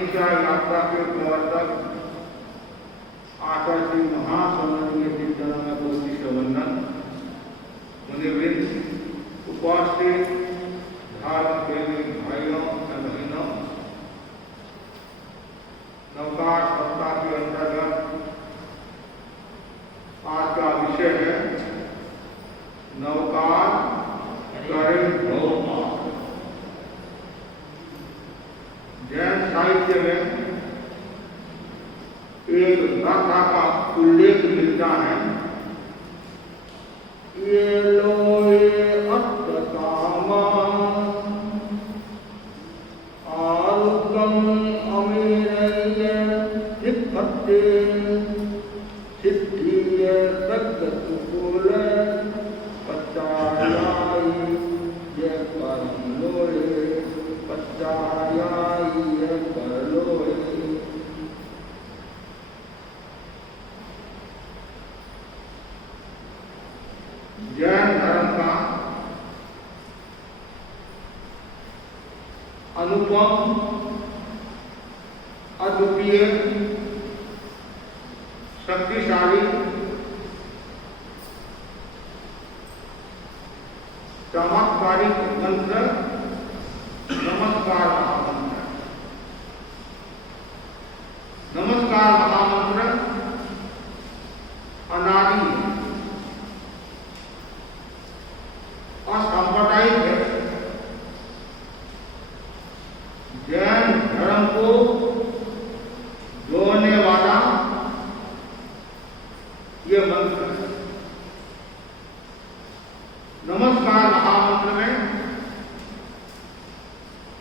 अहिंसा यात्रा के प्रवर्तक आचार्य श्री महासमानीय चिंतनों में कोटि से वंदन। मुनिवृंद, उपस्थित धार्मिक प्रेमी भाइयों और बहनों, नवकार सप्ताह के अंतर्गत आज का विषय है नवकार करे भव। जैन साहित्य में एक गाथा का उल्लेख मिलता है। ये लोए अत्तकामा आरुकम अमीरय्य निपत्ते सिद्धिय तग्गतुकुल पच्चायाई ये परम लोए पच्चायाई ये परलोए। जैन धर्म का अनुपम, अद्वितीय, शक्तिशाली, चमत्कारिक मंत्र नमस्कार महामंत्र। नमस्कार महामंत्र अनादि असंप्रदायिक है। जैन धर्म को जोड़ने वाला ये मंत्र है। नमस्कार महामंत्र में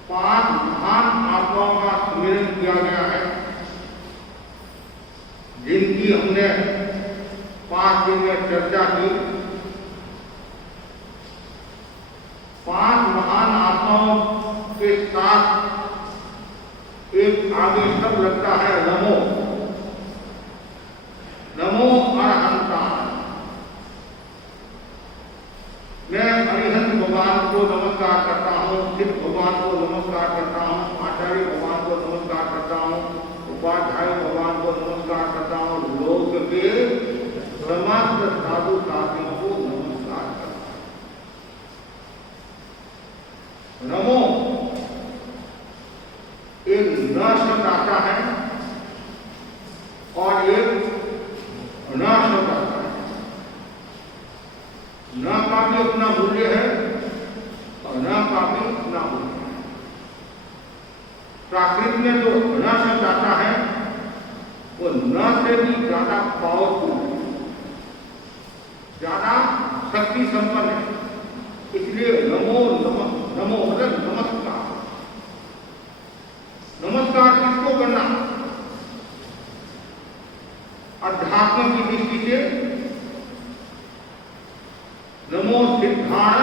5 महान आत्माओं का सुमिरन किया गया है, जिनकी हमने 5 दिन में चर्चा की। 5 महान आत्माओं के साथ एक आगे शब्द लगता है नमो। नमो अरहंता। मैं अरिहंत भगवान को नमस्कार करता हूँ, सिद्ध भगवान को नमस्कार करता हूँ, आचार्य भगवान को नमस्कार करता हूँ, उपाध्याय भगवान को नमस्कार करता हूँ, लोक के समस्त साधु साथियों को नमस्कार करता हूँ। नमो एक न शब्द आता है और एक न शब्द आता है। न का भी अपना मूल्य है और न का भी अपना मूल्य है। प्राकृत में जो न शब्द आता है वो न से भी ज्यादा पावरफुल है, ज्यादा शक्ति संपन्न है। इसलिए नमो नमो मतलब नमस्कार। नमस्कार किसको करना? अध्यात्म की दृष्टि से नमो सिद्धाण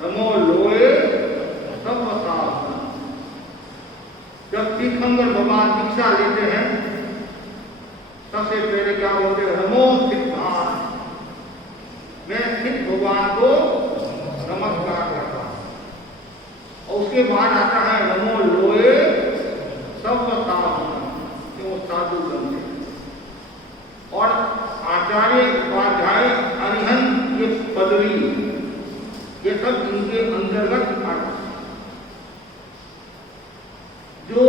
नमो लोए सर्वसाधन। जब तीर्थंकर भगवान दीक्षा लेते हैं सबसे पहले क्या बोलते हैं? नमो सिद्धाण। मैं सिद्ध भगवान को नमस्कार करता हूं। और उसके बाद आता है नमो लोए सर्वसाधन, क्यों साधु बनते। और आचार्य उपाध्याय अरिहंत ये पदवी ये सब इनके अंतर्गत आता है। जो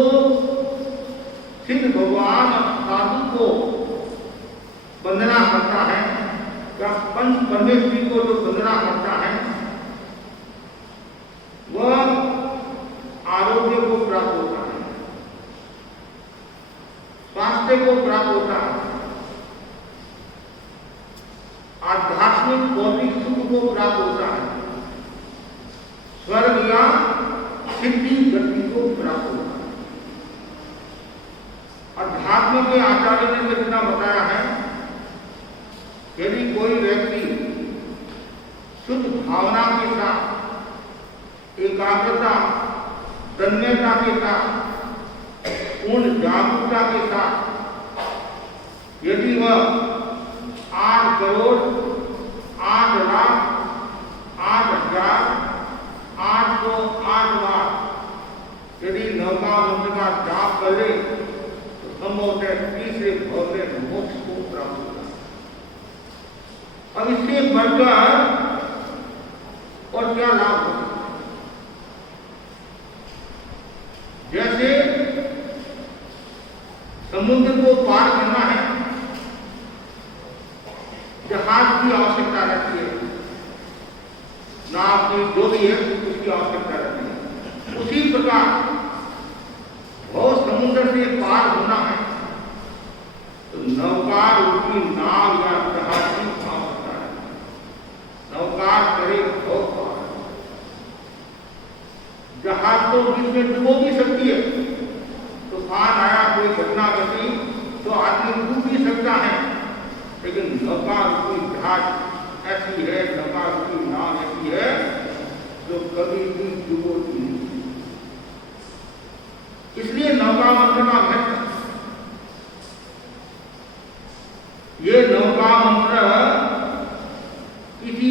सिद्ध भगवान साधु को वंदना करता है या पंच परमेश्वरी को जो वंदना करता है वह आरोग्य को प्राप्त होता है, स्वास्थ्य को प्राप्त होता है, आध्यात्मिक भौतिक सुख को प्राप्त होता है, स्वर्ग या सिद्धि गति को प्राप्त होता है। अध्यात्म के आचार्य ने जितना बताया है, यदि कोई व्यक्ति शुद्ध भावना के साथ, एकाग्रता, तन्मयता के साथ, पूर्ण जागरूकता के साथ यदि वह 8 करोड़ 8 लाख 8,000 808 बार यदि नवका मंत्र का इससे बढ़कर और क्या लाभ होगा? जैसे समुद्र को पार करना है, जहाज की आवश्यकता रहती है, नाव की जो भी है उसकी आवश्यकता रहती है। उसी प्रकार भव समुद्र से पार होना है तो नौका रूपी नाव या जहाज की आवश्यकता है। नौका करे भव पार। जहाज तो बीच में डूबो भी सकती है, तूफान आया, कोई घटना घटी तो आदमी डूब भी सकता है, लेकिन नौका रूपी जहाज ऐसी है, नौका रूपी नाव ऐसी है जो कभी भी डूबोती नहीं। इसलिए नौका मंत्र का महत्व, ये नौका मंत्र किसी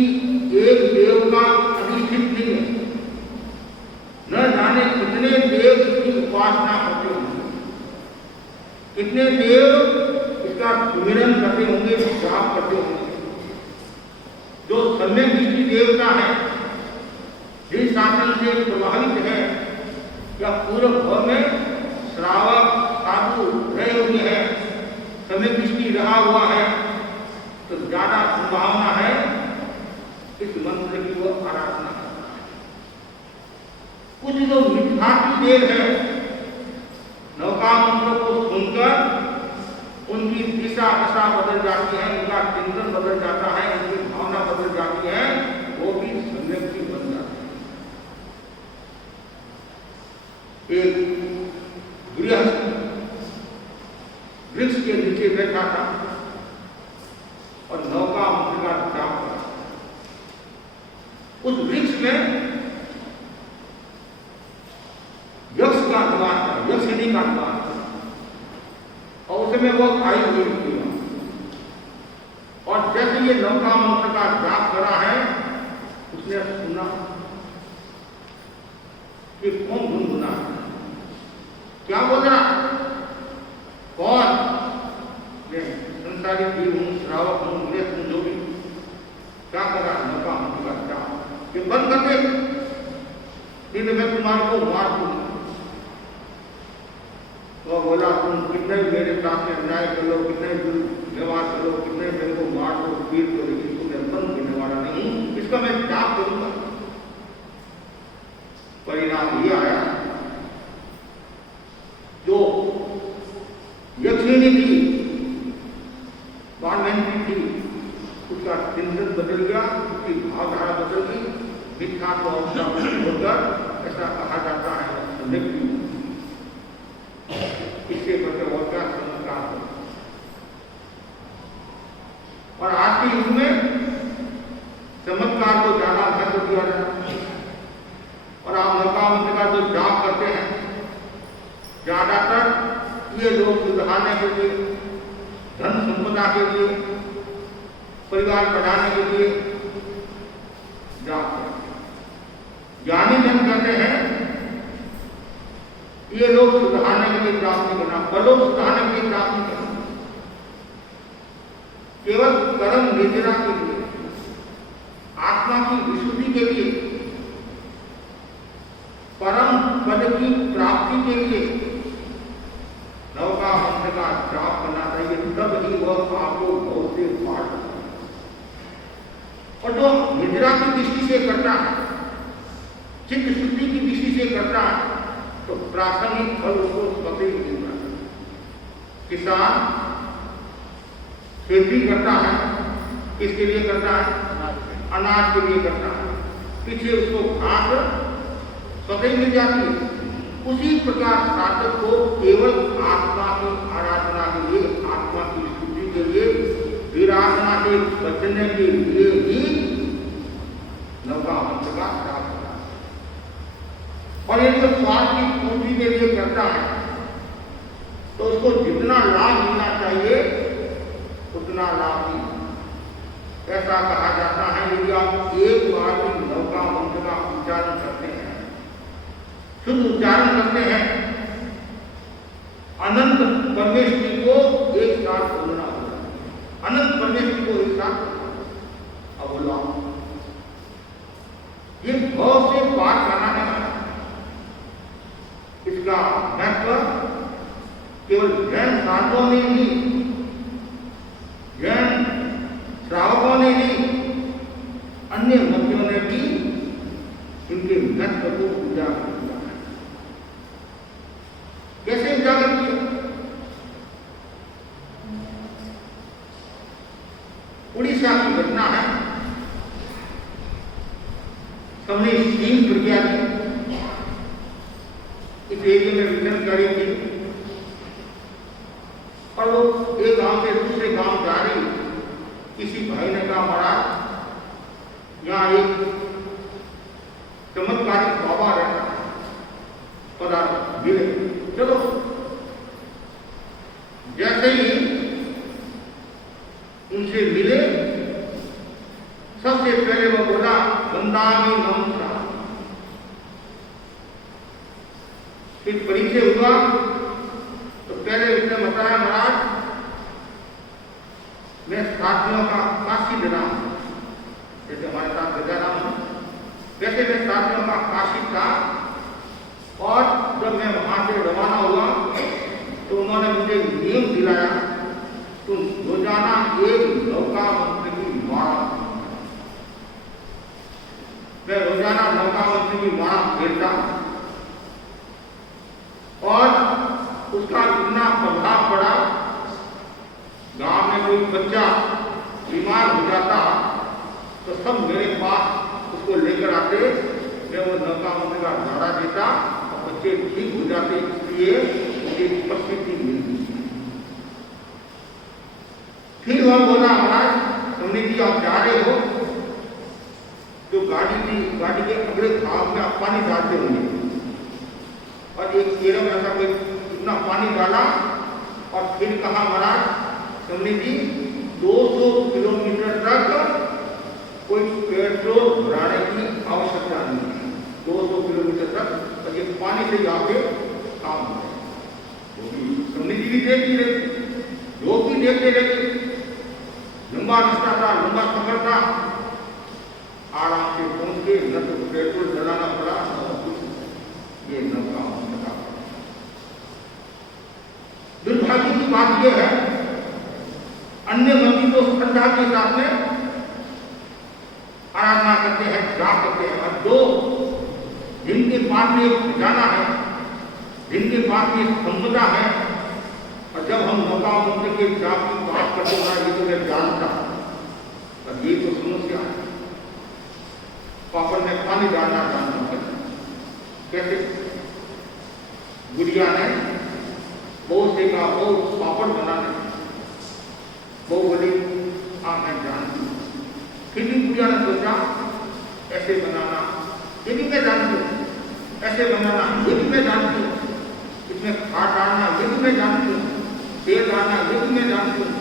एक देव का अधिष्ठित नहीं है। न जाने कितने देव इसकी उपासना करते होंगे, कितने देव इसका सुमिरन करते होंगे, जाप करते होंगे। जो सम्यक दृष्टि देवता है, जिस शासन से प्रभावित है या पूर्व भव में श्रावक साधु रहे हुए हैं, सम्यक दृष्टि रहा हुआ है, तो ज्यादा संभावना है इस मंत्र की वो आराधना करना है। कुछ जो मिथ्यात्व देव है, नौका मंत्र को सुनकर उनकी दिशा दशा बदल जाती है, उनका चिंतन बदल जाता है, उनकी भावना बदल जाती है, वो भी सम्यक बन जाती है। एक गृहस्थ वृक्ष के नीचे बैठा था और नौका मंत्र का जाप करा। उस वृक्ष में यक्ष का निवास था, यक्षिणी का निवास था, और उसमें वो आई हुई थी। और जैसे ये नौका मंत्र का जाप करा है, उसने सुना कि कौन गुनगुना है, क्या बोल रहा, कौन? मैं संसारी जीव हूं, श्रावक हूं, गृहस्थ हूं, जो भी। क्या कर रहा है? नौका मंत्र का जाप। ये बंद कर दे, नहीं तो मैं तुम्हारे को मार दूंगा। तो बोला, तुम कितने मेरे साथ में अन्याय कर लो, कितने व्यवहार करो, कितने मेरे को मार दो, पीट दो, लेकिन तुम्हें बंद करने वाला नहीं हूं, इसका मैं जाप करूंगा। परिणाम ये आया, जो यक्षिणी थी, बाणवंती थी, उसका चिंतन बदल गया, उसकी भावधारा बदल गई, मिथ्या को होकर ऐसा कहा जाता है। इससे बदल और क्या चमत्कार हो। और आज के युग में चमत्कार को ज्यादा महत्व दिया जाता है। और आप नौका मंत्र का जो जाप करते हैं, ज्यादातर ये लोग सुधारने के लिए, धन संपदा के लिए, परिवार बढ़ाने के लिए जाप करते हैं। ज्ञानी जन कहते हैं ये लोग सुधारने के लिए जाप नहीं करना, बलों सुधारने के लिए जाप नहीं करना, केवल कर्म निजरा के लिए, आत्मा की विशुद्धि के लिए, परम पद की प्राप्ति के लिए नौका मंत्र का जाप करना चाहिए। तब ही वह आपको बहुत से पार करता है। और जो निजरा की दृष्टि से करता है, चित्त शुद्धि की दृष्टि से करता है, तो प्रासंगिक फल उसको स्वतः ही मिलता है। किसान खेती करता है, किसके लिए करता है? अनाज के लिए करता है। पीछे उसको घास स्वतः ही मिल जाती है। उसी प्रकार साधक को केवल आत्मा की आराधना के लिए, आत्मा की शुद्धि के लिए, विराधना से बचने के लिए ही नौका मंत्र का जाप करना है। और यदि स्वार्थ की पूर्ति के लिए करता है तो उसको जितना लाभ मिलना चाहिए उतना लाभ नहीं। ऐसा कहा जाता है, यदि आप एक बार भी नौका मंत्र का उच्चारण करते हैं, शुद्ध उच्चारण करते हैं, अनंत परमेश्वरी को एक साथ बोलना होगा। अनंत परमेश्वरी को एक साथ, केवल जैन साधुओं ने ही, जैन श्रावकों ने ही, अन्य मतियों ने भी इनके महत्व को उजागर किया है। कैसे उजागर किया? उड़ीसा की घटना है। हमने तीन प्रक्रिया की इस एरिया में वितरण करी थी और वो एक गांव से दूसरे गांव जा रही, किसी भाई ने कहा महाराज यहाँ एक चमत्कारिक बाबा रहता है, पदार्थ मिले, चलो। जैसे ही उनसे मिले, सबसे पहले वो बोला वंदामि नमस्कार। फिर परिचय हुआ तो पहले उसने बताया महाराज मैं साथियों का काशी दे रहा हूं, जैसे हमारे साथ गजा राम है वैसे मैं साथियों का काशी था। और जब मैं वहां से रवाना हुआ तो उन्होंने मुझे नियम दिलाया तुम रोजाना एक नौका मंत्र की माला, मैं रोजाना नौका मंत्र की माला फेरता और उसका इतना प्रभाव पड़ा, गांव में कोई बच्चा बीमार हो जाता तो सब मेरे पास उसको लेकर आते, मैं वो नौका मंत्र का धारा देता और बच्चे ठीक हो जाते, इसलिए मुझे उपस्थिति मिलती। फिर वह बोला महाराज हमने जी आप जा रहे हो तो गाड़ी के अगले भाग में आप पानी डालते होंगे, और एक केरम ऐसा कोई इतना पानी डाला और फिर कहा महाराज हमने जी 200 किलोमीटर तक कोई पेट्रोल भराने की आवश्यकता नहीं है, 200 किलोमीटर तक और ये पानी से आके काम हो रहे। हमने जी भी देखती रही, लोग भी देखते रहे, लंबा रास्ता था, लंबा सफर था, आराम से पहुंच के न तो पेट्रोल जलाना पड़ा न कुछ, ये नौका मंत्र। दुर्भाग्य की बात यह है अन्य मती तो श्रद्धा के साथ में आराधना करते हैं, जाप करते हैं, और जो जिनके पास में जाना है, जिनके पास में संपदा है, और जब हम नौका मंत्र के जाप की बात करते हैं ये तो मैं जानता, और ये तो समस्या है। पापड़ में पानी डालना जानना है कैसे? गुड़िया ने बहुत से कहा वो पापड़ बनाने, वो बोली हाँ मैं जानती हूँ। फिर भी गुड़िया ने सोचा ऐसे बनाना ये भी मैं जानती हूँ, ऐसे बनाना ये भी मैं जानती हूँ, इसमें खाट डालना ये भी मैं जानती हूँ, तेल डालना ये भी मैं जानती हूँ,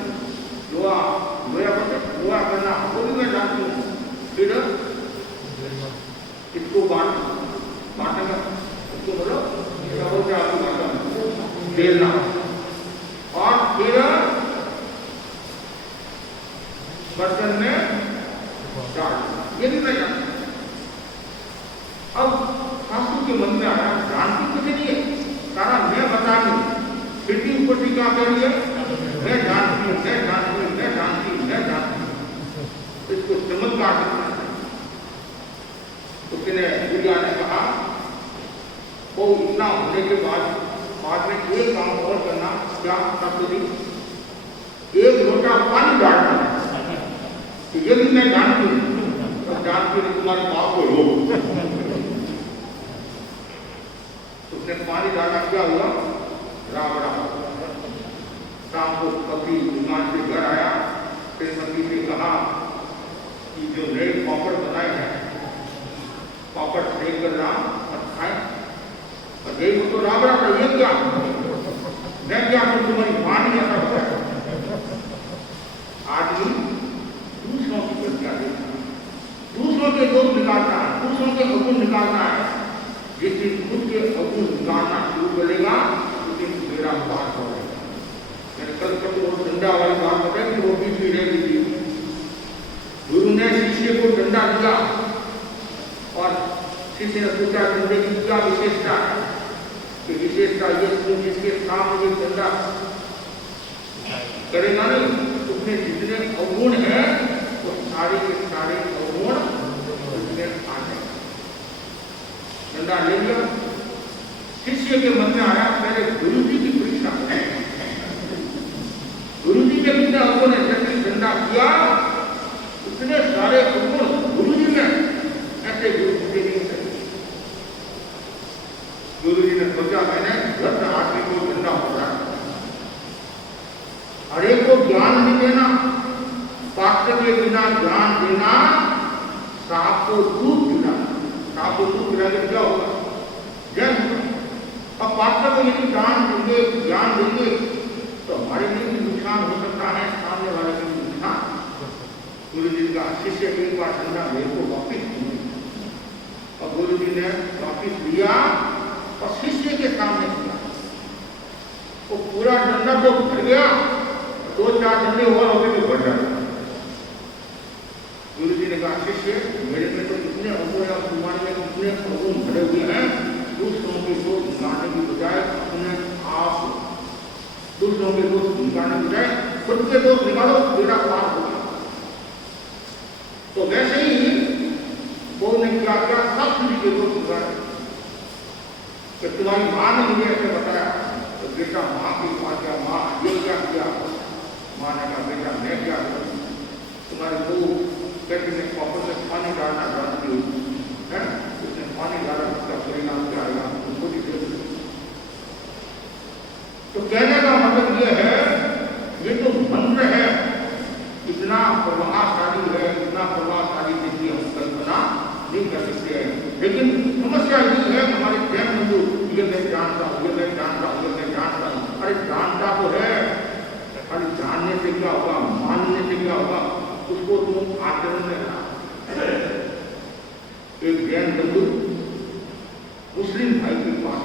लोहा करना वो भी मैं जानती हूँ। फिर इसको बांटना, इसको बोलो आपकी भाषा में बेलना, और फिर बर्तन में डालना, ये भी मैं जानती हूँ। अब सासू के मन में आया जानती कुछ नहीं है, सारा मैं बता दूं, फिर भी ऊपर टीका करिए मैं जानती हूँ, मैं जानती हूँ, मैं जानती हूँ, मैं जानती हूँ। इसको चमत्कार करना है। उसने गुड़िया ने कहा वो इतना होने के बाद में एक काम और करना, क्या सासुरी एक लोटा पानी डालना है, तो ये भी मैं जानती हूँ, तो जानती हूँ तुम्हारे बाप को लो। उसने पानी डाला, क्या हुआ? रावड़ा शाम को पति दुकान से घर आया, फिर पति से कहा कि जो नए पापड़ बनाए हैं, पापड़ सेक कर रहा और खाए, और ये तो रावड़ा था, ये क्या मैं क्या हूं तुम्हारी पानी ऐसा होता है। आदमी दूसरों की प्रज्ञा देता है, दूसरों के दोष निकालता है, दूसरों के अवगुण निकालता है। जिस दिन खुद के अवगुण निकालना शुरू करेगा उस दिन मेरा पास हो जाएगा। मैंने कल तक वो डंडा वाली बात बताई कि वो भी रह गई थी। गुरु ने शिष्य को डंडा दिया और शिष्य ने पूछा डंडे की क्या विशेषता है? कि विशेषता ये जिसके सामने ये चंदा करेगा नहीं, उसमें जितने अवगुण हैं वो सारे के सारे अवगुण उसमें आ जाएंगे। चंदा ले लिया, शिष्य के मन में आया पहले गुरु जी की परीक्षा करें। गुरु जी के बिना अवगुण जैसे चंदा किया, उतने सारे अवगुण गुरु जी ने ऐसे गुरु जी नहीं करे। गुरु जी ने सोचा मैंने 10 आदमी को चंदा हो रहा है, हर एक को ज्ञान भी देना, शास्त्र के बिना ज्ञान देना, सांप को दूध पिलाना। सांप को दूध पिलाने क्या होगा? जैन होगा। अब शास्त्र को यदि ज्ञान देंगे तो हमारे लिए भी नुकसान हो सकता है, सामने वाले के लिए नुकसान। गुरु जी का शिष्य एक बार ठंडा मेरे को वापिस दिए, और गुरु जी ने वापिस लिया और शिष्य के सामने किया। वो पूरा डंडा तो भर गया, 2-4 डंडे और हो गए तो बढ़ जाता। गुरु जी ने कहा शिष्य मेरे में तो इतने अवगुण या तुम्हारे में इतने अवगुण भरे हुए हैं, दूसरों के दोष निकालने की बजाय अपने आप दूसरों के दोष निकालने की बजाय खुद के दोष निकालो, मेरा पार हो गया। तो वैसे ही वो ने क्या किया, सब किसी के दोष निकाले। कि तुम्हारी माँ ने मुझे ऐसे बताया, तो बेटा माँ की बात क्या, माँ ये क्या किया? माँ ने कहा बेटा मैं क्या करूँ, तुम्हारे दो कैसे ने कॉपर से पानी डालना जानती है, उसने पानी डाला, उसका परिणाम क्या आएगा उसको भी देख। तो कहने का मतलब ये है, ये तो मंत्र है, इतना प्रभावशाली है, इतना प्रभावशाली जिसकी हम कल्पना नहीं कर सकते हैं। लेकिन समस्या यही है हमारे जैन हिंदू, ये मैं जानता हूँ, ये मैं जानता हूँ, ये मैं जानता हूँ। अरे जानता तो है, अरे जानने से क्या होगा, मानने से क्या होगा, उसको तुम आचरण में ला। एक जैन बंधु मुस्लिम भाई के पास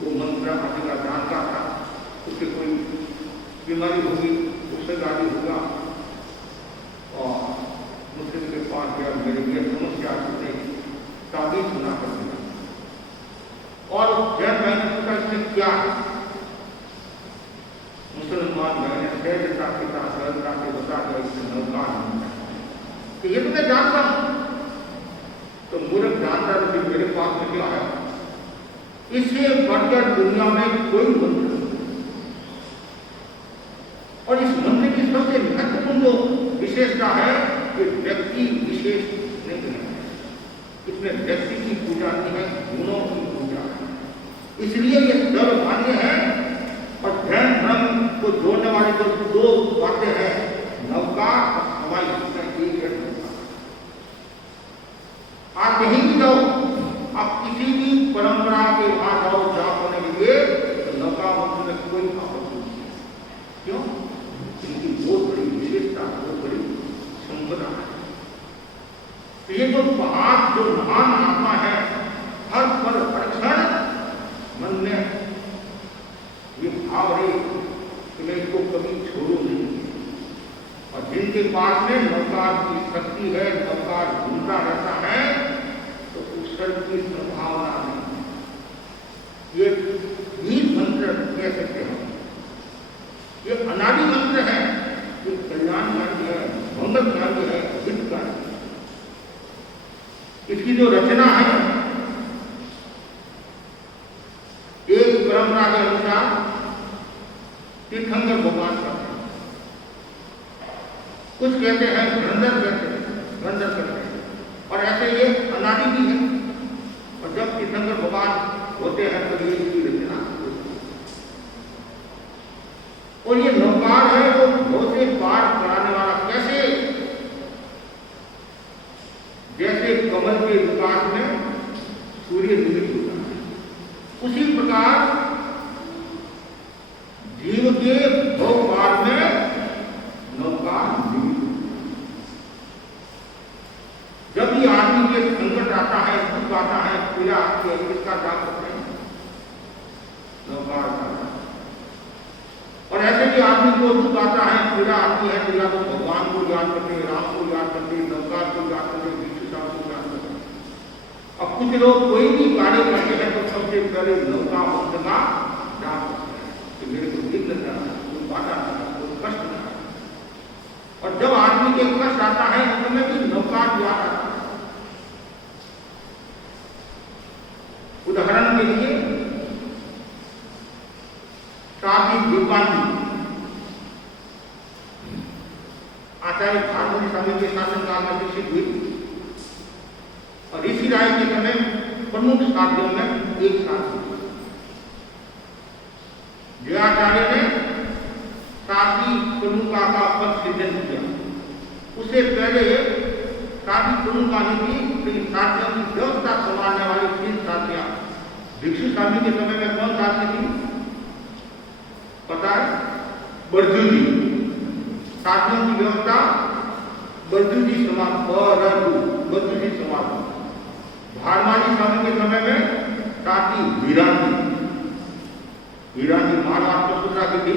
वो मंत्र आदि का जानता था, उससे कोई बीमारी होगी, उससे गाड़ी होगा, और मुस्लिम के पास गया, मेरे लिए समस्या उसने ताबीज सुना कर दिया। और जैन भाई ने पूछा इसमें क्या है? मुसलमान भाई ने सहजता के साथ सरलता से बता दिया इससे नौका कि ये तो मैं जानता हूं। तो मूर्ख जानता तो फिर मेरे पास में क्या है? इससे बढ़कर दुनिया में कोई मंत्र नहीं। और इस मंत्र की सबसे महत्वपूर्ण जो विशेषता है कि व्यक्ति विशेष नहीं है, इसमें व्यक्ति की पूजा नहीं है, गुणों की पूजा है। इसलिए ये सर्वमान्य है। और जैन धर्म को जोड़ने वाली जो 2 बातें हैं, नौका और हवाई, एक है। आप कहीं भी जाओ, आप किसी भी परंपरा के वहां जाओ जाप होने के लिए, तो नौका मंत्र में कोई आपत्ति नहीं है। क्यों? इनकी बहुत बड़ी विशेषता, बहुत बड़ी संपदा है। तो ये जो महान आत्मा है, हर पल हर क्षण मन में ये भाव है कि मैं इसको कभी छोड़ू नहीं। और जिनके पास में नौकार की शक्ति है, नौकार घूमता रहता है, तो उत्सर्ग की संभावना नहीं। ये नील मंत्र कह सकते हैं, ये अनादि मंत्र है, ये कल्याणकारी है, मंगलकारी है, हितकारी है। इसकी जो रचना है, एक परंपरा के अनुसार तीर्थंकर भगवान करते हैं, कुछ कहते हैं गंधर करते हैं, और ऐसे ये अनादि भी है। और जब तीर्थंकर भगवान होते हैं तो ये इसकी रचना होती है। और ये नौकार है वो बहुत से पार कराने वाला। कैसे? जैसे कमल के विकास में सूर्य निमित्त होता है, उसी प्रकार जीव के भोग पार में नौका निमित्त। जब भी आदमी के संकट आता है, दुख आता है, पीड़ा आती है, किसका जाप करते हैं? नौकार का। और ऐसे भी आदमी को दुख आता है, पीड़ा आती है, तो या तो भगवान को याद करते हैं, राम को याद करते हैं, नौकार को याद करते हैं, विष्णु को याद करते हैं। अब कुछ लोग कोई भी कार्य करते हैं तो सब सबसे पहले नौका बंदगा जा कि मेरे को विघ्न न आए, कोई बाधा न आए, कोई कष्ट न आए। और जब आदमी के कष्ट आता है उस समय भी नौका याद आता है। उदाहरण के लिए काफी दीपावली आचार्य भारती स्वामी के शासनकाल में विकसित हुई और ऋषि राय के समय प्रमुख साध्यों में एक साथ जयाचार्य ने साथी प्रमुखा का पद सिद्धन किया। उससे पहले साथी प्रमुखा नहीं थी, साथियों की व्यवस्था संभालने वाली 3 साथियां भिक्षु स्वामी के समय में कौन साथी थी पता है? बरजू जी। साथियों की व्यवस्था बरजू जी बरजू जी समाप्त। भारमाली स्वामी के समय में साथी वीरानी महाराज सुद्रा की थी।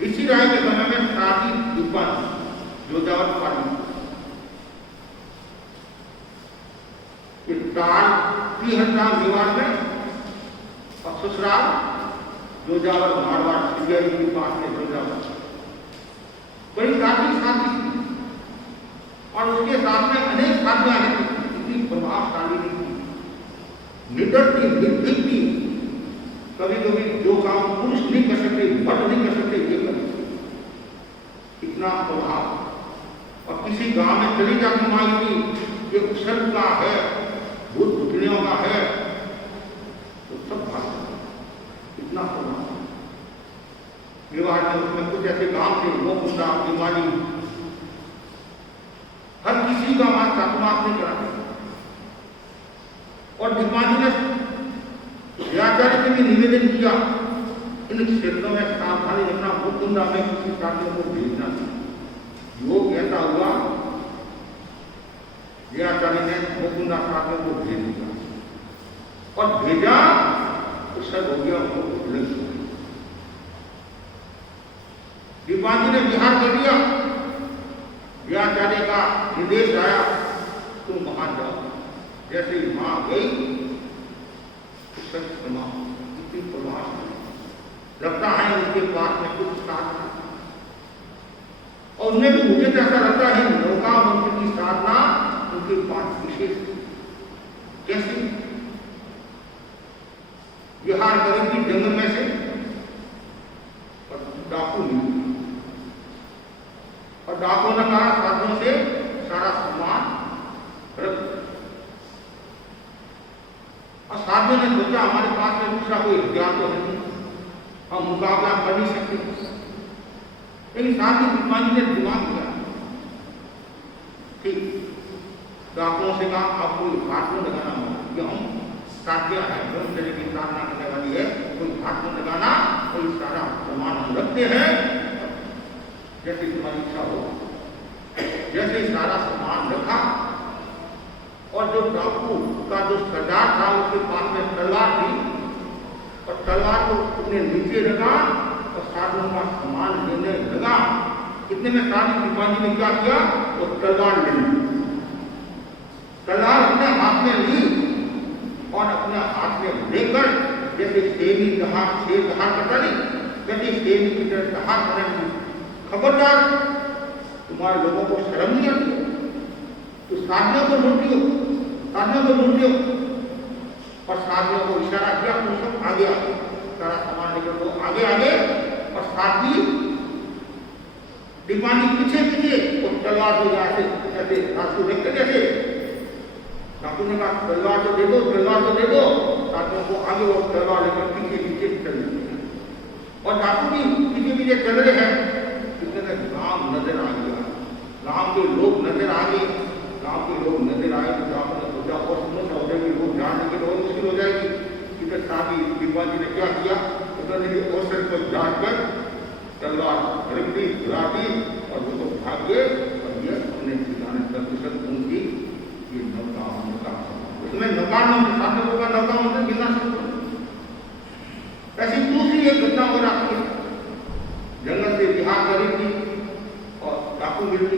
ऋषि राय के समय में साथी दीपन जोजावत पाली। काल 30,000 विवाद में और ससुराल जोजावत मारवाड़ सिंधिया के पास में जोजावत बड़ी काफी साथी थी और उसके साथ में अनेक साथियां थी। इतनी प्रभावशाली नहीं थी, निडर थी, निर्भीक थी। कभी कभी जो काम पुरुष नहीं कर सकते, भट्ट नहीं कर सकते, ये कर सकते। इतना प्रभाव। और किसी गांव में चली जाती माई थी ये कुशल का है, भूत पुतलियों का है, तो सब भाग इतना प्रभाव। विवाह में उसमें कुछ ऐसे गांव थे, वो कुंडा बीमारी हर किसी का मां चातुमास नहीं करा। और दीपांजी ने व्याचार्य से भी निवेदन किया इन क्षेत्रों में सावधानी रखना, मुकुंदा में किसी साथियों को भेजना नहीं। योग ऐसा हुआ व्याचार्य ने मुकुंदा साथियों को भेज दिया और भेजा तो सब हो गया, उनको लग गया। दीपांजी ने विहार कर दिया। व्याचार्य का निर्देश आया तुम वहां जाओ। जैसे ही मां गई तो सत्समा इतनी प्रभाव लगता है उनके पास में कुछ साथ था। और उन्हें भी मुझे ऐसा लगता है नौका मंत्र की साधना उनके पास विशेष थी। कैसे विहार करेगी जंगल में से और डाकू मिल और डाकुओं ने कहा साधुओं से सारा सामान रख। और साधुओं ने सोचा हमारे पास में दूसरा कोई हथियार तो नहीं, हम मुकाबला कर नहीं सकते। लेकिन साथ ही दीपांजी ने दिमाग किया, ठीक डाकुओं से कहा आप कोई हाथ में लगाना हो कि हम साथिया है, ब्रह्मचर्य की साधना करने वाली है, कोई हाथ में लगाना, कोई सारा सामान हम रखते हैं, जैसे तुम्हारी इच्छा हो। जैसे सारा सामान रखा और जो डाकू का जो सरदार था उसके पास में तलवार थी और तलवार को उसने नीचे रखा और साधुओं का सामान लेने लगा। इतने में साधु दीपांजी ने क्या किया, वो तलवार ले ली। तलवार अपने हाथ में ली और अपने हाथ में लेकर जैसे शेर दहाड़ करता नहीं, जैसे शेर की तरह दहाड़ करने की। खबरदार तुम्हारे लोगों को शर्म नहीं आती, तो साथियों को लूट लियो, साथियों को लूट लियो। और साथियों को इशारा किया तुम सब आगे आगे, सारा सामान लेकर तो आगे आगे। और साथी दीपानी पीछे पीछे और तलवार को ऐसे ऐसे रास्ते देखते जैसे डाकू ने कहा तलवार तो दे दो, तलवार तो दे दो। साथियों को आगे वो तलवार लेकर पीछे पीछे चल रहे और डाकू भी पीछे पीछे चल रहे हैं। गांव नजर आ गया, गांव के लोग नजर आ गए। गांव के लोग नजर आए तो आपने सोचा और समझ हो जाएगी, लोग जानने के लिए मुश्किल हो जाएगी। इधर साथी दीपांजी ने क्या किया, उन्होंने अवसर को जांच कर तलवार रख दी, गिरा दी और वो तो भाग गए। और ये अपने ठिकाने प्रतिशत उनकी ये नौका उसमें नौका साधकों का नौका मंत्र गिरना शुरू। ऐसी दूसरी एक घटना हो जाती है। जंगल से बिहार करी थी और डाकू मिलती,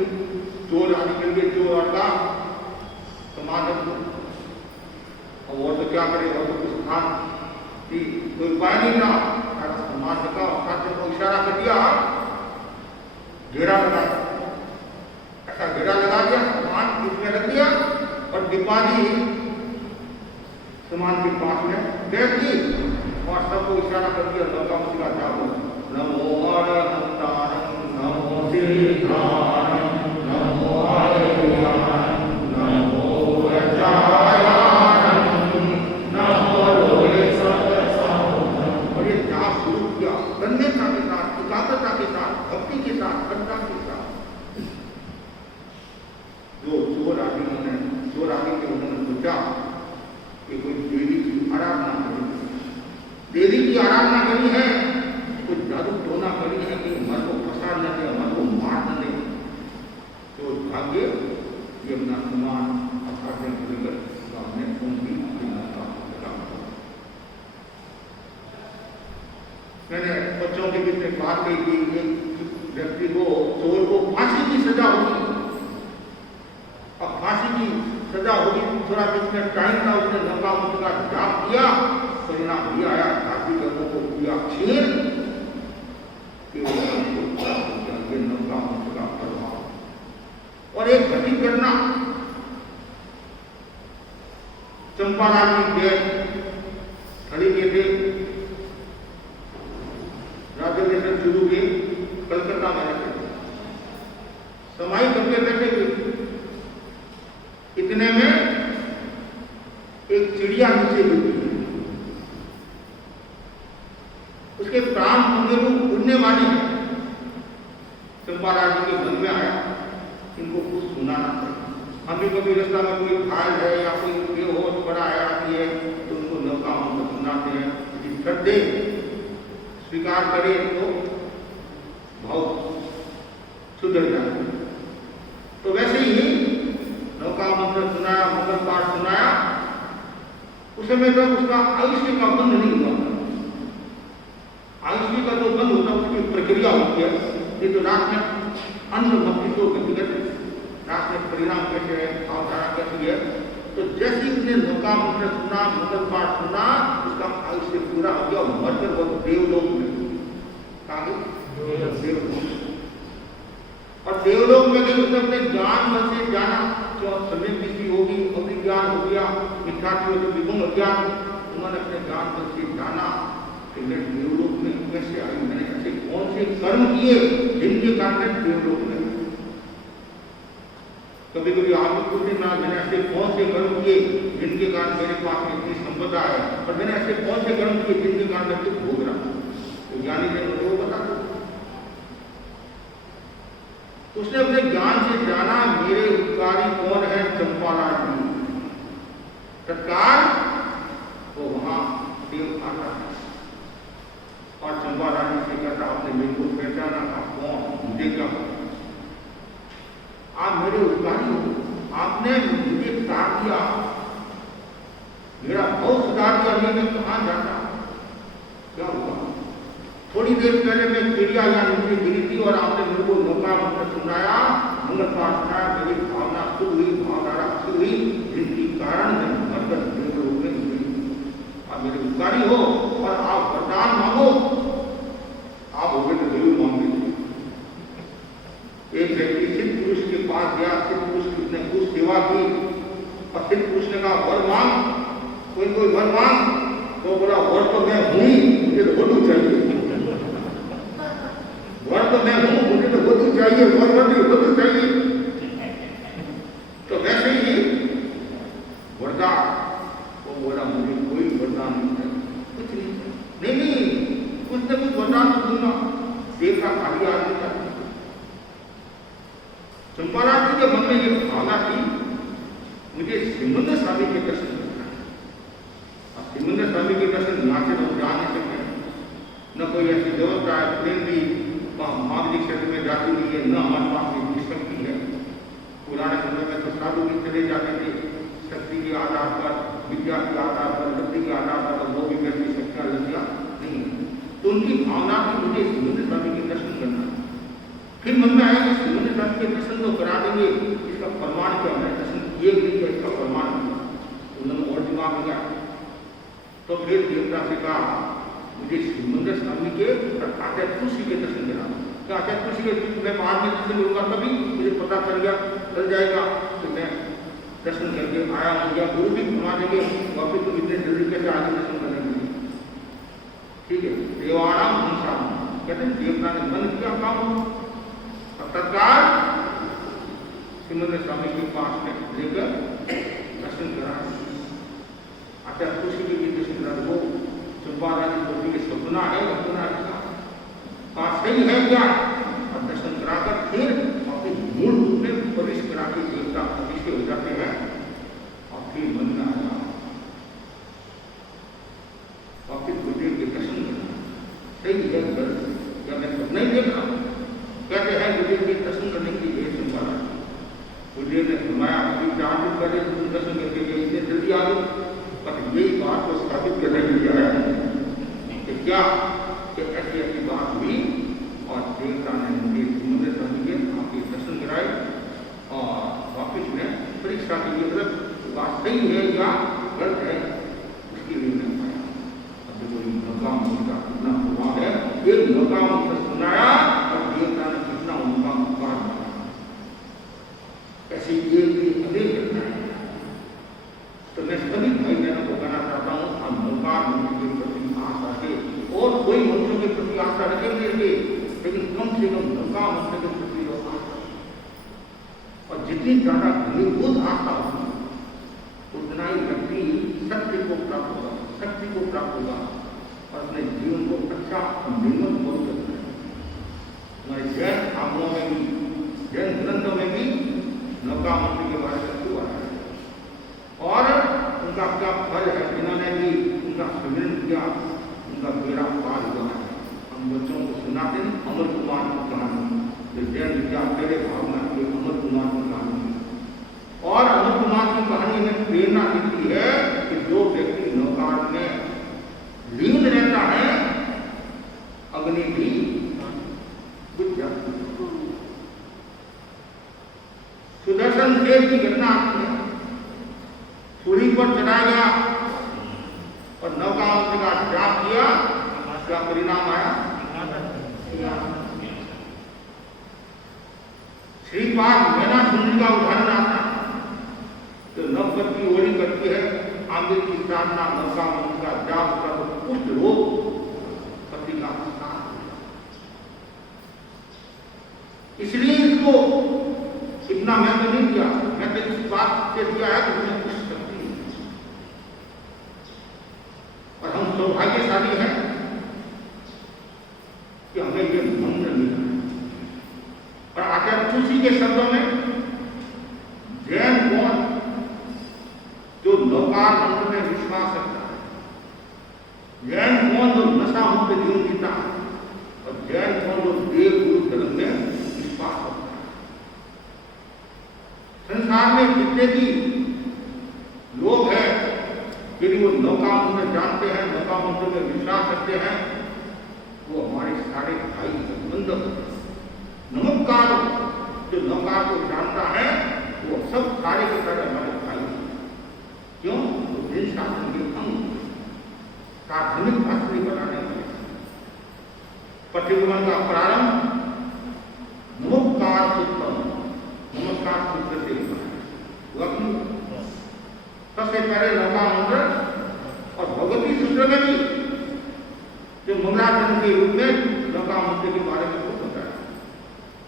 चोर आदि मिल गए, चोर और का सामान रख दो। और वो तो क्या करे, और तो कुछ स्थान की कोई उपाय नहीं था। समाज का औकात को इशारा कर दिया, घेरा लगा, ऐसा घेरा लगा दिया, सामान इसमें रख दिया और दीपाली सामान के पास में बैठ गई और सबको इशारा कर दिया, लगा उसका जाओ नमो अरहंतारं नमो सिद्धारं नमो आर्यानं नमो वज्रायानं नमो लोहितसहस्रम। और ये जाप शुरू किया तन्मयता के साथ, एकाग्रता के साथ, भक्ति के साथ, श्रद्धा के साथ। जो चोर आदमी के उन्होंने सोचा कि कोई देवी की आराधना करी, देवी की आराधना करी है, कुछ जादू टोना करी है कि मन को फंसा न दे, मन को मार न दे। तो भाग्य ये अपना सम्मान अपने लेकर हमने उनकी मैंने बच्चों के बीच में बात कही कि एक व्यक्ति को, चोर को फांसी की सजा होगी, अब फांसी की सजा होगी, थोड़ा बीच में टाइम था, उसने लंबा मुझका जाप किया, परिणाम भी आया, काफी लोगों को किया क्षीण लंबा मुझका प्रभाव। और एक घटित घटना, चंपालाल की डेथ खड़ी के थे, राजस्थान शुरू के कलकत्ता में रहते थे, समाई करके बैठे हुए, इतने में एक चिड़िया नीचे गिरती है, उसके प्राण होंगे वो उड़ने वाले हैं। चंपालाल जी के मन में आया इनको कुछ सुनाना चाहिए। हम भी कभी रास्ता में कोई घायल है या कोई बेहोश पड़ा है आती है तो उनको नौका हम सुनाते हैं, यदि श्रद्धे स्वीकार करे तो बहुत सुधर जाए। तो वैसे ही नौका मंत्र सुनाया, मंगल पाठ सुनाया, उस समय तक उसका आयुष्य का बंध नहीं हुआ। आयुष्य का जो बंध होता है उसकी प्रक्रिया होती है, ये तो रात में अन्न भक्ति को व्यक्तिगत रात में परिणाम कैसे है, भावधारा कैसी है। तो जैसे ही उसने नौका मंत्र सुना, मंगल पाठ सुना, उसका आयुष्य पूरा हो गया, मरकर वो देवलोक में देवलोक और देवलोक में गए, उसने अपने ज्ञान बल से जाना, जो समय किसी होगी, अभिज्ञान हो गया, मिथ्यात्व जो विभुम अज्ञान, उन्होंने अपने ज्ञान बल से जाना कि मैं देवलोक में कैसे आई, मैंने ऐसे कौन से कर्म किए जिनके कारण देवलोक में। कभी कभी आप पूछते ना, मैंने ऐसे कौन से कर्म किए जिनके कारण मेरे पास में इतनी संपदा है, और मैंने ऐसे कौन से कर्म किए जिनके कारण मैं कुछ भोग रहा हूं, तो ज्ञानी ने मुझे वो बता दो। तो उसने अपने ज्ञान से जाना मेरे उपकारी कौन है, चंपालाल जी। तत्काल वो वहां देव आता है और चंपालाल जी से कहता, आपने मेरे को पहचाना, आप कौन, मुझे क्या, आप मेरे उपकारी हो, आपने मुझे तार दिया, मेरा बहुत सुधार दिया, मैं कहां जाता, क्या हुआ। थोड़ी देर पहले मैं चिड़िया या नीचे गिरी थी और आपने मेरे को नौका मंत्र सुनाया, मंगल पाठ सुनाया, मेरी भावना शुद्ध हुई, भावधारा शुद्ध हुई, जिनकी कारण मैं मरकर देवलोक में हुई। आप मेरे उपकारी हो और आप वरदान मांगो, आप हो गए तो जरूर मांगे। एक व्यक्ति सिद्ध पुरुष के पास गया, सिद्ध पुरुष ने कुछ सेवा की और सिद्ध पुरुष ने कहा वर मांग, कोई वर मांग, तो बोला वर तो मैं हूं ही, मुझे तो वधू चाहिए, वर तो मैं हूं, मुझे तो वधू चाहिए, वर नहीं वधू चाहिए। तो वैसे ही वरदान, वो बोला मुझे कोई वरदान नहीं चाहिए, कुछ नहीं, कुछ न कुछ वरदान तो दूंगा, देखा खाली आदमी था। चंपालाल जी के मन में ये भावना थी, मुझे सिमंदर स्वामी के दर्शन करना है। अब सिमंदर स्वामी के दर्शन यहाँ से लोग जा नहीं सकते, न कोई ऐसी व्यवस्था है, ट्रेन भी मामलिक क्षेत्र में जाती हुई है, न हमारे पास इतनी शक्ति है। पुराने समय में तो साधु भी चले जाते थे, शक्ति के आधार पर, विद्या के आधार पर, बुद्धि के आधार पर, वो भी वैसी शक्तियां लगियां नहीं। तो उनकी भावना थी मुझे सिमंदर स्वामी के दर्शन करना। फिर मन में आया कि सिमंदर स्वामी के दर्शन तो करा देंगे, इसका प्रमाण क्या है, दर्शन किए नहीं किया, इसका प्रमाण क्या। उन्होंने और दिमाग में गया, तो फिर देवता से कहा मुझे श्रीमंदिर स्वामी के और आचार्य तुलसी के दर्शन करा। तो आचार्य तुलसी के मैं बाद में दर्शन करूंगा, तभी मुझे पता चल जाएगा कि मैं दर्शन करके आया हूँ, या गुरु भी घुमा देंगे वापिस तो इतने जल्दी कैसे आगे दर्शन करेंगे। ठीक है, देवाराम हंसा कहते हैं देवता ने मन किया काम और तत्काल श्रीमंदिर स्वामी के पास में लेकर दर्शन करा। आचार्य तुलसी के दर्शन करा। वो चंपारानी बोली के सपना है, अपना बात सही है क्या, और दर्शन कराकर फिर अपने मूल रूप में प्रवेश करा के देवता प्रतिष्ठित हो जाते हैं और फिर मन में आया और फिर गुरुदेव के दर्शन करना सही है गलत या मैं सब नहीं देख रहा। कहते हैं गुरुदेव के दर्शन करने के लिए चंपारानी गुरुदेव ने फरमाया अभी 4 दिन पहले तुम दर्शन करके गए, इतने जल्दी आ गए। पर यही बात को स्थापित करने के लिए आया कि क्या कि ऐसी ऐसी बात हुई और देवता ने मुझे श्रीमंदिर स्वामी के आपके दर्शन कराए और वापिस में परीक्षा के लिए मतलब बात सही है या गलत है उसके लिए मैं पाया। अब कोई मौका उनका कितना प्रभाव है, एक मौका उनका सुनाया और देवता ने कितना उनका उपकार बनाया। ऐसी एक अनेक घटनाएं। तो मैं सभी भाई बहनों को कहना चाहता हूँ हम मौका मनुष्य के प्रति आशा रखे और कोई मनुष्य के प्रति आशा रखेंगे लेकिन कम से कम मौका मनुष्य के प्रति आशा और जितनी ज्यादा घनीभूत आस्था होगी उतना ही व्यक्ति शक्ति को प्राप्त होगा, शक्ति को प्राप्त होगा और अपने जीवन को अच्छा निर्मल बोध करता है। हमारे जैन आगमों में भी जैन ग्रंथों में भी नौका मंत्री के बारे में हुआ है और उनका क्या फल है, जिन्होंने भी उनका सुमिरन किया उनका बेड़ा पार हुआ है। हम बच्चों को सुनाते हैं अमर कुमार की कहानी, जो जैन विद्या पहले भावना की अमर कुमार की कहानी, और अमर कुमार की कहानी में प्रेरणा मिलती है कि जो व्यक्ति नौकार में लीन रहता है अग्नि भी बुझ जाती है। सुदर्शन देव की घटना आती है, सूर्य पर चढ़ाया गया और नौका का जाप किया, क्या परिणाम आया। श्रीपाद मैना सुंदरी का उदाहरण आता है तो नवपत की ओरी करती है आंबिल की साधना नौका का जाप का तो कुछ रोग पति का इसलिए इसको इतना महत्व नहीं दिया। मैं तो इस बात से दिया है कि उसमें कुछ शक्ति नहीं और हम सौभाग्यशाली हैं कि हमें ये मंत्र मिला है। और आचार्य तुलसी के शब्दों में जैन कौन जो नौकार मंत्र में विश्वास रखता है, जैन कौन जो नशा मुक्त जीवन जीता है और जैन कौन जो देव गुरु धर्म में विश्वास रखता है। संसार में जितने भी लोग हैं यदि वो नौका मंत्र जानते हैं, नौका मंत्र में विश्वास रखते हैं, वो हमारे सारे भाई बंधु नमस्कार जो नौकार को जानता है वो सब सारे के सारे हमारे भाई हैं। क्यों? तो देश शासन के अंग प्राथमिक शास्त्री बनाने वाले पठ्यक्रम का प्रारंभ नमस्कार सूत्र, नमस्कार सूत्र से सबसे पहले नौका मंत्र और भगवती सूत्र में भी जो मंगलाचरण के रूप में नौका मंत्र के बारे में खूब बताया।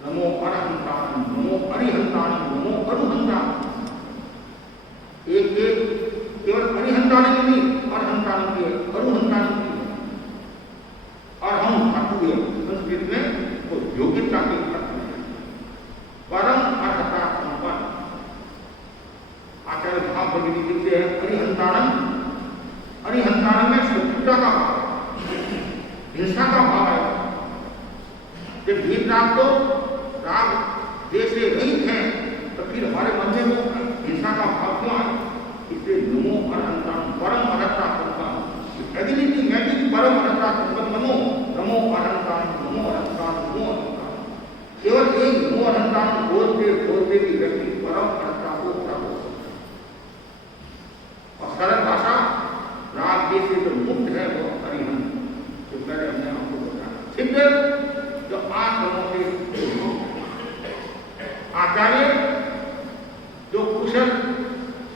नमो अरहंतान, नमो अरिहंतान, नमो अरुहंतान। एक केवल अरिहंतान की नहीं, अरहंतान की, अरुहंतान की। और हम धातु संस्कृत में वो योग्यता के अर्थ में परम अर्हता संपन्न। आचार्य महाभगवती लिखते हैं अरिहंतानम, अरिहंतानम में शत्रुता का भाव, हिंसा का भाव है। जब वीरराग तो राग देश से रहित है तो फिर हमारे मन में वो हिंसा का भाव क्यों है? इसलिए नमो अरहंतान, परम अरहता संपन्न एबिलिटी में भी परम अरहता संपन्न नमो, नमो अरहंतान, नमो अरहंतान, नमो अरहंतान। केवल एक नमो अरहंतान बोलते बोलते भी व्यक्ति परम अरहता को प्राप्त हो सकता है। और सरल भाषा राग देश से तो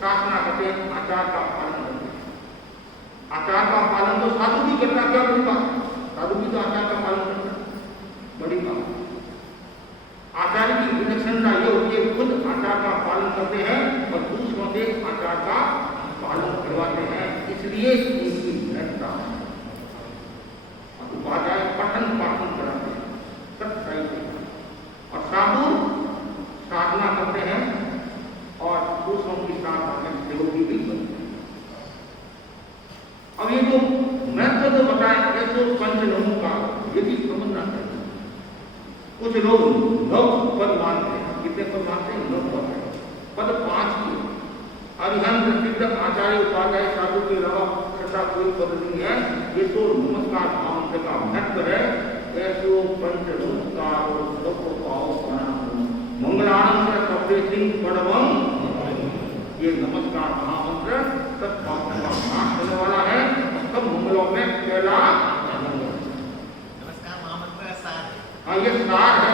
शासना करते हैं, आचार का पालन करते हैं। आचार का पालन तो साधु भी करता, क्या बड़ी बात, साधु भी तो आचार का पालन करता, बड़ी बात। आचार्य की विलक्षणता ये होती है, खुद आचार का पालन करते हैं और दूसरों से आचार का पालन करवाते हैं, इसलिए इनकी महत्ता है। उपाध्याय पठन पाठन कराते हैं, सत्संग से, और साधु साधना करते हैं और दूसरों की साधना में सहयोगी भी बनते हैं। अब ये जो महत्व तो बताए ऐसे पंचलोकों का यदि समझना चाहिए। कुछ लोग 9 पद मानते हैं, कितने पद मानते हैं? 9 पद है। पद 5 की अरिहंत सिद्ध आचार्य उपाध्याय साधु के अलावा छठा कोई पद नहीं है। ये तो नमस्कार भाव का महत्व है। ऐसो पंच नमस्कार मंगलानंद शब्द सिंह पड़वम, ये नमस्कार महामंत्र सब पापों का नाश करने वाला है, सब मंगलों में पहला नमस्कार महामंत्र सार। हाँ, ये सार है।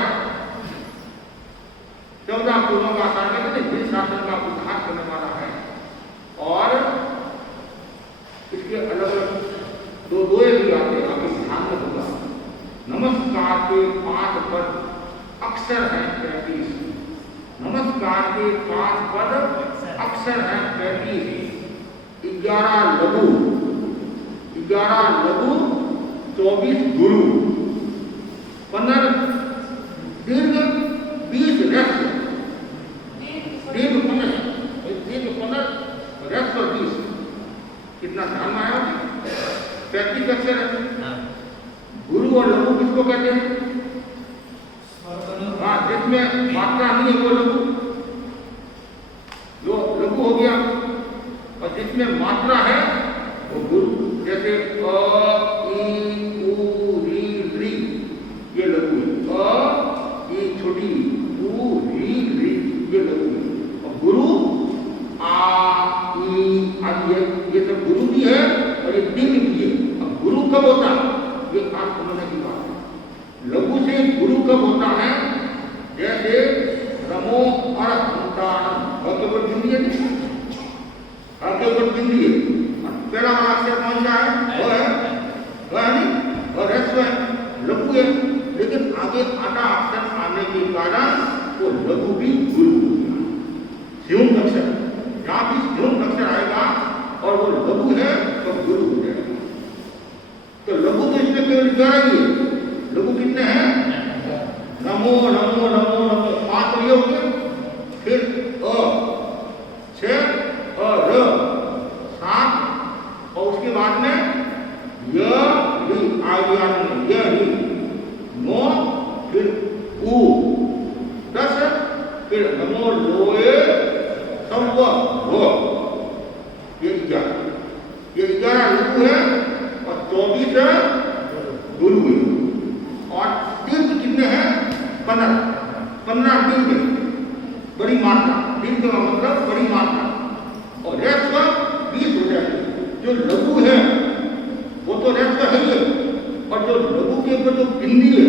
14 गुणों का सार कहते हैं, जिस शासन का उद्धार करने वाला है। और इसके अलग अलग दो भी आते हैं, आपके ध्यान में होगा। नमस्कार के 5 पद अक्षर है 35। नमस्कार के 5 पद अक्षर है 35। 11 लघु, 24 गुरु, 15 दीर्घ, 20 रस्व, दीर्घ 15 रस्व 20। कितना ध्यान में आया? 35 अक्षर है। गुरु और लघु किसको कहते हैं? हाँ, जिसमें मात्रा नहीं है वो लघु, जो लघु हो गया, और जिसमें मात्रा है वो गुरु। जैसे अ, ई, उ, री, री, ये लघु है। अ, ई छोटी, उ, री, री, ये लघु है। और गुरु आ, ई आदि, ये सब गुरु भी है और ये दीर्घ भी है। अब गुरु कब होता है? ये आप समझने की बात है। लघु से गुरु कब होता है? जैसे रमो और संतान, के ऊपर बिंदी है, के ऊपर बिंदी है। पहला वाला अक्षर कौन सा है? वो है नहीं, और रस्व है, लघु है। लेकिन आगे आधा अक्षर आने के कारण वो लघु भी गुरु हो गया। स्यूम अक्षर, जहाँ भी स्यूम अक्षर आएगा और वो लघु है तो गुरु हो जाएगा। तो लघु तो इसमें केवल 11 ही है। लघु कितने हैं? नमो नमो नमो नमो 5 ये हो गए। फिर अ 6 और र 7, और उसके बाद में य री आ गया, य री 9, फिर उ 10, फिर नमो लोए संव व, ये 11 लघु है और 24 गुरु है। और दीर्घ कितने हैं? 15 दीर्घ, बड़ी मात्रा। दीर्घ का मतलब बड़ी मात्रा। और रस्व 20 हो जाएंगे। जो लघु है वो तो रस्व है ही, और जो लघु के ऊपर जो बिंदी है,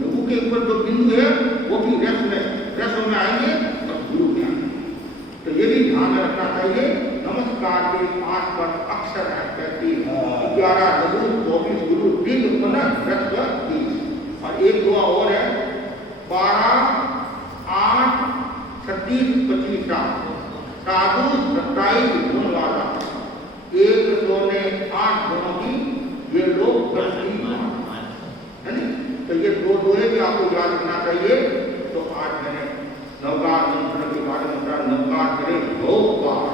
लघु के ऊपर जो बिंदु है वो भी रस्व में आएंगे और गुरु में आएंगे। तो ये भी ध्यान में रखना चाहिए। नमस्कार के 5 पर अक्षर है 35, 11 लघु, 24 गुरु, दीर्घ 15 रस्व 20। और एक दुआ और है, 12, 8, 36, 25 साधु 27 गुण वाला, 108 गुणों की ये लोग गलती है नहीं। तो ये दो दोहे भी आपको याद रखना चाहिए। तो आज मैंने नवकार मंत्र के बारे में बताया। नवकार करें 2 बार,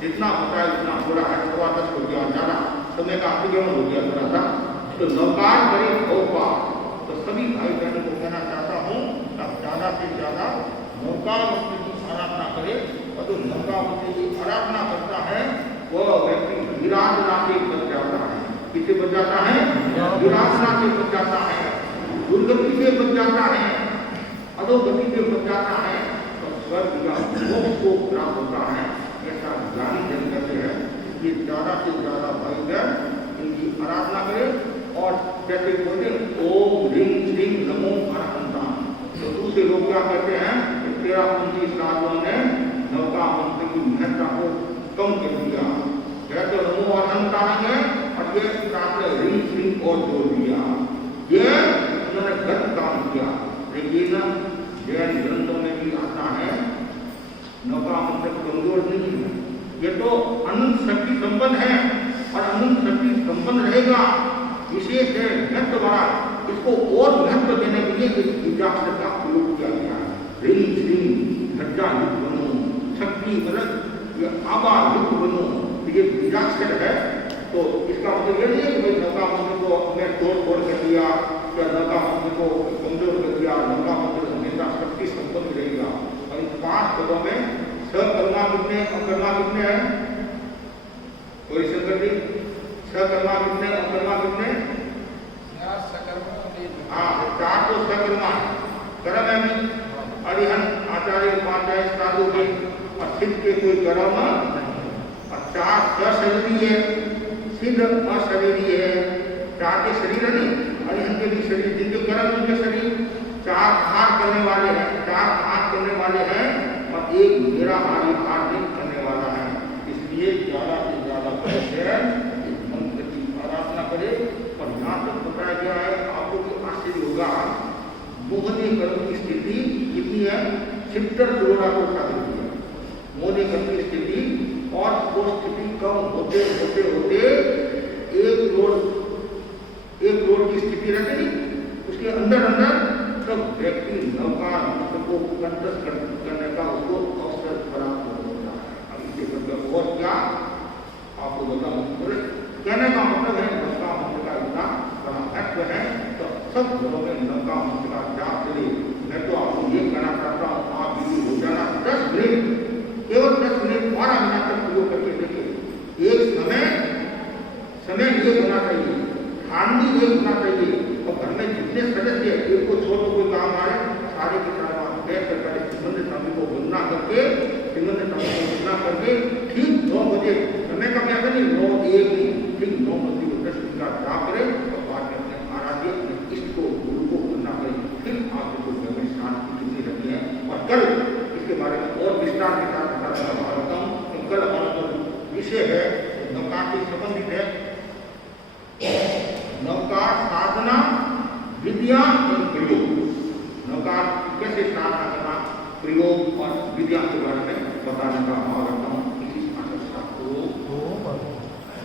जितना होता है उतना हो रहा है। 10 हो गया, ज्यादा समय का अतिक्रमण हो गया थोड़ा सा। तो नवकार करें 2 बार। तो सभी भाई बहनों को कहना चाहता हूँ, अब ज्यादा से ज्यादा नौकावती की आराधना करे। और जो नौकावती की आराधना करता है वह व्यक्ति विराधना से बच जाता है। किससे बच जाता है? विराधना से बच जाता है, दुर्गति से बच जाता है, अधोगति से बच जाता है, तो स्वर्ग का मोक्ष को प्राप्त होता है। ऐसा ज्ञानी जन कहते हैं। इसलिए ज्यादा से ज्यादा भाई बहन इनकी आराधना करें। और जैसे बोलते ओम ह्रीं श्रीं नमो अरहंतां, तो दूसरे लोग क्या कहते हैं? 13 साधुओं ने नौका मंत्र की महत्ता को कम कर दिया। यह तो नमो अहंकार है और ये साथ में ह्रीं श्रीं और जोड़ दिया। ये उन्होंने गलत काम किया। लेकिन जैन ग्रंथों में भी आता है नौका मतलब कमजोर नहीं है, ये तो अनंत शक्ति संपन्न है और अनंत शक्ति संपन्न रहेगा। विशेष है महत्व वाला, इसको और महत्व देने के लिए इस बीजाक्षर का प्रयोग किया गया है। ह्रीं श्रीं धज्जा युक्त बनो, शक्ति मतलब ये आबा युक्त बनो, ये बीजाक्षर है। तो इसका मतलब ये नहीं है कि भाई नौका मंत्र को हमने तोड़ कर दिया या नौका मंत्र को कमजोर कर दिया। नौका मंत्र हमेशा शक्ति संपन्न रहेगा। और इन 5 पदों में सकर्मा कितने अकर्मा कितने हैं? कोई शंकर जी, सकर्मा कितने अकर्मा कितने? हाँ, 4 तो सकर्मा है। कर्म है भी अरिहंत आचार्य उपाध्याय साधु के और सिद्ध के कोई कर्म और 4 अशरीरी है, सिद्ध अशरीरी है। 4 के शरीर नहीं, अरिहंत के भी शरीर, जिनके कर्म उनके शरीर। 4 आहार करने वाले हैं, 4 आहार करने वाले हैं और एक मेरा हारी हार नहीं करने वाला है। इसलिए ज्यादा से ज्यादा इस मंत्र की आराधना करे। और यहाँ तक बताया गया है, आपको भी आश्चर्य होगा, मोहनी कर्म की स्थिति कितनी है? 70 करोड़ को उठा देती है मोहनी कर्म की स्थिति। और वो स्थिति कम होते होते होते 1 करोड़ की स्थिति रहती नहीं, उसके अंदर अंदर तब व्यक्ति नौका मंत्र को कंठस्थ करने का उसको अवसर प्राप्त होता है। अब इसके मतलब और क्या आपको बताऊं, कहने का मतलब है नौका मंत्र का इतना बड़ा महत्व है। तो सब घरों में नौका मंत्र का जाप करिए। मैं तो आपको ये कहना चाहता हूँ, आप भी रोजाना 10 मिनट, केवल 10 मिनट 12 मिनट तक प्रयोग करके देखिए। एक समय ये होना चाहिए, ठांडी ये होना चाहिए। और घर में जितने सदस्य एक को छोड़ कोई काम आ रहे, सारे के सारे वहां बैठ कर श्रीमंत स्वामी को वंदना करके, श्रीमंत स्वामी को वंदना करके ठीक 9 बजे, समय का क्या नहीं, 9 1 नहीं, ठीक 9 बजे को 10 मिनट का जाप करें और बाद में अपने आराध्य अपने इष्ट को गुरु को वंदना करें। फिर आपको घर में शांति कितनी रखी है। और कल इसके बारे में और विस्तार के साथ बताता हूँ। कल हमारा जो विषय है नौका से संबंधित है, नौका साधना विद्या और प्रयोग। नौका कैसे साधना करना, प्रयोग और विद्या के बारे में बताने का हमारा